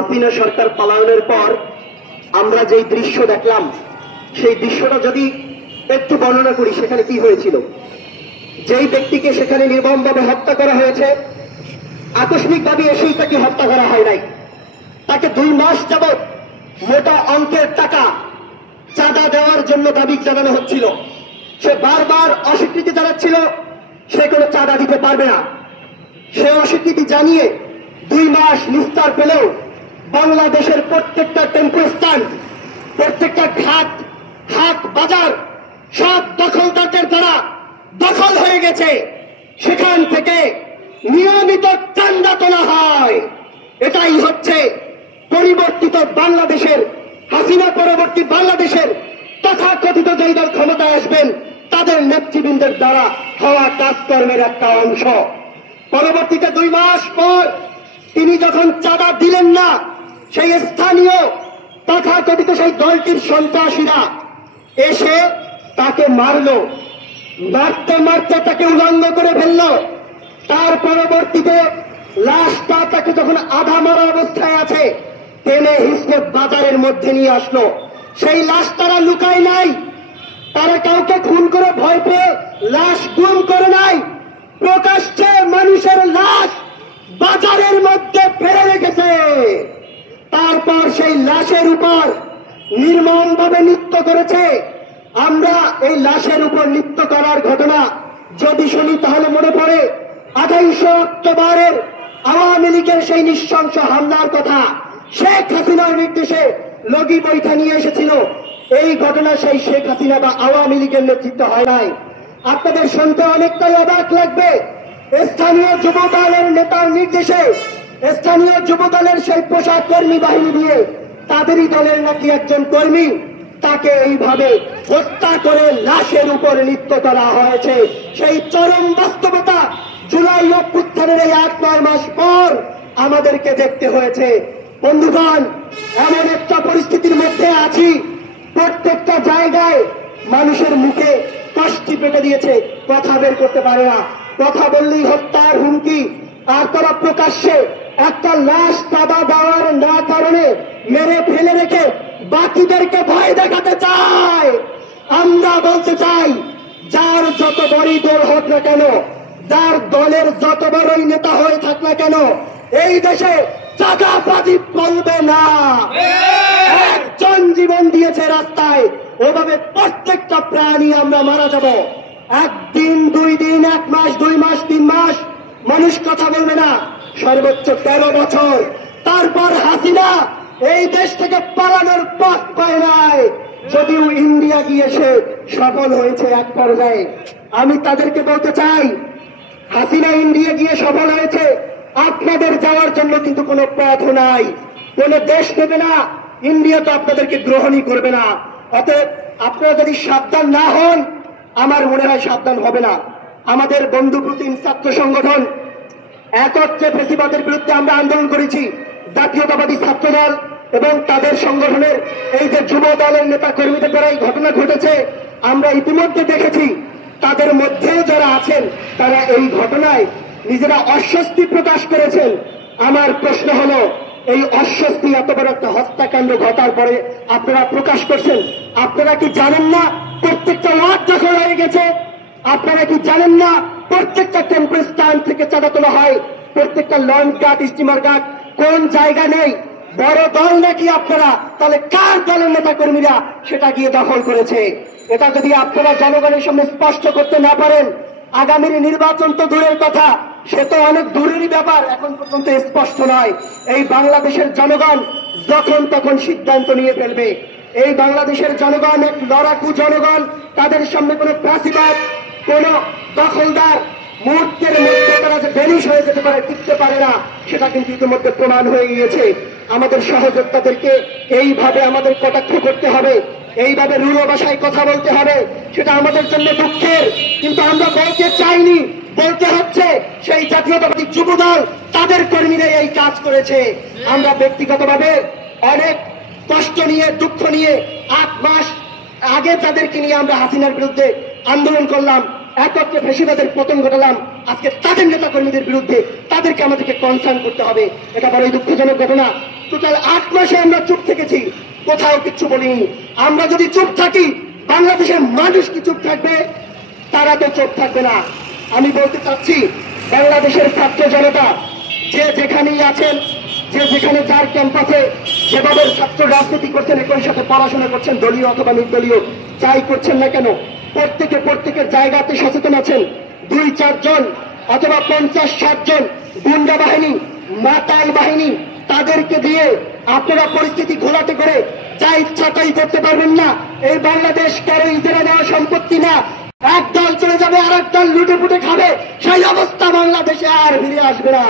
হাসিনা সরকার পালানোর পর আমরা যেই দৃশ্য দেখলাম, সেই দৃশ্যটা যদি একটু বর্ণনা করি, সেখানে কি হয়েছিল। যেই ব্যক্তিকে সেখানে নির্মমভাবে হত্যা করা হয়েছে, আকস্মিকভাবে এসেই তাকে হত্যা করা হয় নাই। তাকে 2 মাস যাবৎ মোটা অঙ্কের টাকা চাঁদা দেওয়ার জন্য দাবি জানানো হচ্ছিল। সে বারবার অস্বীকৃতি জানাচ্ছিল সে কোনো চাঁদা দিতে পারবে না। সে অস্বীকৃতি জানিয়ে 2 মাস নিস্তার পেলেও বাংলাদেশের প্রত্যেকটা টেম্পো স্ট্যান্ড, প্রত্যেকটা ঘাট, হাট, বাজার সব দখলদারদের দ্বারা দখল হয়ে গেছে। সেখান থেকে নিয়মিত চাঁদা তোলা হয়। এটাই হচ্ছে পরিবর্তিত বাংলাদেশের, হাসিনা পরবর্তী বাংলাদেশের তথাকথিত যেই দল ক্ষমতায় আসবেন তাদের নেতৃবৃন্দের দ্বারা হওয়া কাজকর্মের একটা অংশ। পরবর্তীতে 2 মাস পর তিনি যখন চাঁদা দিলেন না, সেই স্থানীয় তথাকথিত সেই দলটির সন্ত্রাসীরা এসে তাকে মারলো। মারতে মারতে তাকে উলঙ্গ করে ফেললো। তার পরবর্তীতে লাশটা তাকে যখন আধা মারা অবস্থায় আছে টেনে হিসেবে বাজারের মধ্যে নিয়ে আসলো। সেই লাশ তারা লুকায় নাই, তারা কাউকে খুন করে ভয় পেয়ে লাশ গুম করে নাই, প্রকাশ্যে মানুষের লাশ বাজারের মধ্যে ফেলে রেখেছে। তারপর সেই লাশের উপর নির্মমভাবে নৃত্য করেছে। আমরা এই লাশের উপর নৃত্য করার ঘটনা যদি শুনি তাহলে মনে পড়ে 28 অক্টোবরের আওয়ামী লীগের সেই নৃশংস হামলার কথা। শেখ হাসিনার নির্দেশে লগি বৈঠা নিয়ে এসেছিল। এই ঘটনা সেই শেখ হাসিনা বা আওয়ামী লীগের নেতৃত্ব হয় নাই। আপনাদের শুনতে অনেকটাই অবাক লাগবে, স্থানীয় যুব দলের নেতার নির্দেশে স্থানীয় যুব দলের সেই পোশাক কর্মী বাহিনী দিয়ে তাদেরই দলের নাকি একজন কর্মী, তাকে এইভাবে হত্যা করে লাশের উপর নৃত্য করা হয়েছে। সেই চরম বাস্তবতা জুলাই অভ্যুত্থানের এই 8-9 মাস পর আমাদেরকে দেখতে হয়েছে। বন্ধুগণ, এমন একটা পরিস্থিতির মধ্যে আছি, প্রত্যেকটা জায়গায় মানুষের মুখে কষ্টি পেটে দিয়েছে, কথা বের করতে পারে না। কথা বললেই হত্যার হুমকি। আর তারা প্রকাশ্যে একটা লাশ চাঁদা দেওয়ার না কারণে মেরে ফেলে রেখে বাকিদেরকে ভয় দেখাতে চায়। আমরা বলতে চাই, যার যত বড়ই দল হোক না কেন, যার দলের যত বড়ই নেতা হয়ে থাক না কেন, এই দেশে চাঁদাবাজি চলবে না। একজন জীবন দিয়েছে রাস্তায়, ওভাবে প্রত্যেকটা প্রাণী আমরা মারা যাব। 1 দিন 2 দিন 1 মাস 2 মাস 3 মাস মানুষ কথা বলবে না, সর্বোচ্চ 13 বছর। তারপর হাসিনা এই দেশ থেকে পালানোর পথ পায় নাই, যদিও ইন্ডিয়া গিয়ে সে সফল হয়েছে এক পর্যায়ে। আমি তাদেরকে বলতে চাই, হাসিনা ইন্ডিয়া গিয়ে সফল হয়েছে, আপনাদের যাওয়ার জন্য কিন্তু কোনো পথ নাই, কোনো দেশ নেবে না, ইন্ডিয়া তো আপনাদেরকে গ্রহণই করবে না। অতএব আপনারা যদি সাবধান না হন, আমার মনে হয় সাবধান হবে না। আমাদের বন্ধু প্রতিম ছাত্র সংগঠন একত্রে ফ্যাসিবাদের বিরুদ্ধে আমরা আন্দোলন করেছি। জাতীয়তাবাদী ছাত্র দল এবং তাদের সংগঠনের এই যে যুব দলের নেতা কর্মীদের দ্বারা এই ঘটনা ঘটেছে, আমরা ইতিমধ্যে দেখেছি তাদের মধ্যেও যারা আছেন তারা এই ঘটনায় নিজেরা অস্বস্তি প্রকাশ করেছেন। আমার প্রশ্ন হলো, এই অস্বস্তি এত বড় একটা হত্যাকাণ্ড ঘটার পরে আপনারা প্রকাশ করছেন, আপনারা কি জানেন না প্রত্যেকটা ওয়ার্ড দখল হয়ে গেছে? আপনারা কি জানেন না প্রত্যেকটা টেম্পো স্ট্যান্ড থেকে চাঁদা তোলা হয়? প্রত্যেকটা লঞ্চ ঘাট, স্টিমার ঘাট কোন জায়গা নেই? বড় দল নাকি আপনারা? তাহলে কার দলের নেতা কর্মীরা সেটা গিয়ে দখল করেছে? এটা যদি আপনারা জনগণের সামনে স্পষ্ট করতে না পারেন, আগামীর নির্বাচন তো দূরের কথা, সে তো অনেক দূরেরই ব্যাপার, এখন পর্যন্ত স্পষ্ট নয়। এই বাংলাদেশের জনগণ যখন তখন সিদ্ধান্ত নিয়ে ফেলবে। এই বাংলাদেশের জনগণ এক লড়াকু জনগণ, তাদের সামনে কোনো প্রাসিবাদ, কোন দখলদার মুহূর্তের মধ্যে তারা যে বেনিশ হয়ে যেতে পারে, টিকতে পারে না, সেটা কিন্তু ইতিমধ্যে প্রমাণ হয়ে গিয়েছে। আমাদের সহযোদ্ধাদেরকে এইভাবে আমাদের কটাক্ষ করতে হবে, এইভাবে রূঢ় ভাষায় কথা বলতে হবে, সেটা আমাদের জন্য দুঃখের। কিন্তু আমরা বলতে চাইনি, বলতে হচ্ছে সেই জাতীয়তাবাদী যুবদল তাদের কর্মীরা এই কাজ করেছে। আমরা ব্যক্তিগতভাবে অনেক কষ্ট নিয়ে, দুঃখ নিয়ে 8 মাস আগে যাদেরকে নিয়ে আমরা হাসিনার বিরুদ্ধে আন্দোলন করলাম, একত্রে ফ্যাসিবাদের পতন ঘটালাম, আজকে তাদের নেতা কর্মীদের বিরুদ্ধে তাদেরকে আমাদেরকে কনসার্ন করতে হবে। এটা বড়ই দুঃখজনক ঘটনা। টোটাল 8 মাসে আমরা চুপ থেকেছি, কোথাও কিচ্ছু বলিনি। আমরা যদি চুপ থাকি, বাংলাদেশের মানুষ কি চুপ থাকবে? তারা তো চুপ থাকবে না। আমি বলতে চাচ্ছি, বাংলাদেশের ছাত্র জনতা যে যেখানেই আছেন, যে যেখানে যার ক্যাম্পাসে যেভাবে ছাত্র রাজনীতি করছেন, একই সাথে পড়াশোনা করছেন, দলীয় অথবা নির্দলীয় যাই করছেন না কেন, প্রত্যেকের জায়গাতে সচেতন আছেন। 2-4 জন অথবা 50-60 জন গুন্ডা বাহিনী, মাতাল বাহিনী, তাদেরকে দিয়ে আপনারা পরিস্থিতি ঘোলাটে করে যা ইচ্ছা তাই করতে পারবেন না। এই বাংলাদেশ কারো ইজারা দেওয়া সম্পত্তি না। এক দল চলে যাবে, আর এক দল লুটে পুটে খাবে, সেই অবস্থা বাংলাদেশে আর ফিরে আসবে না।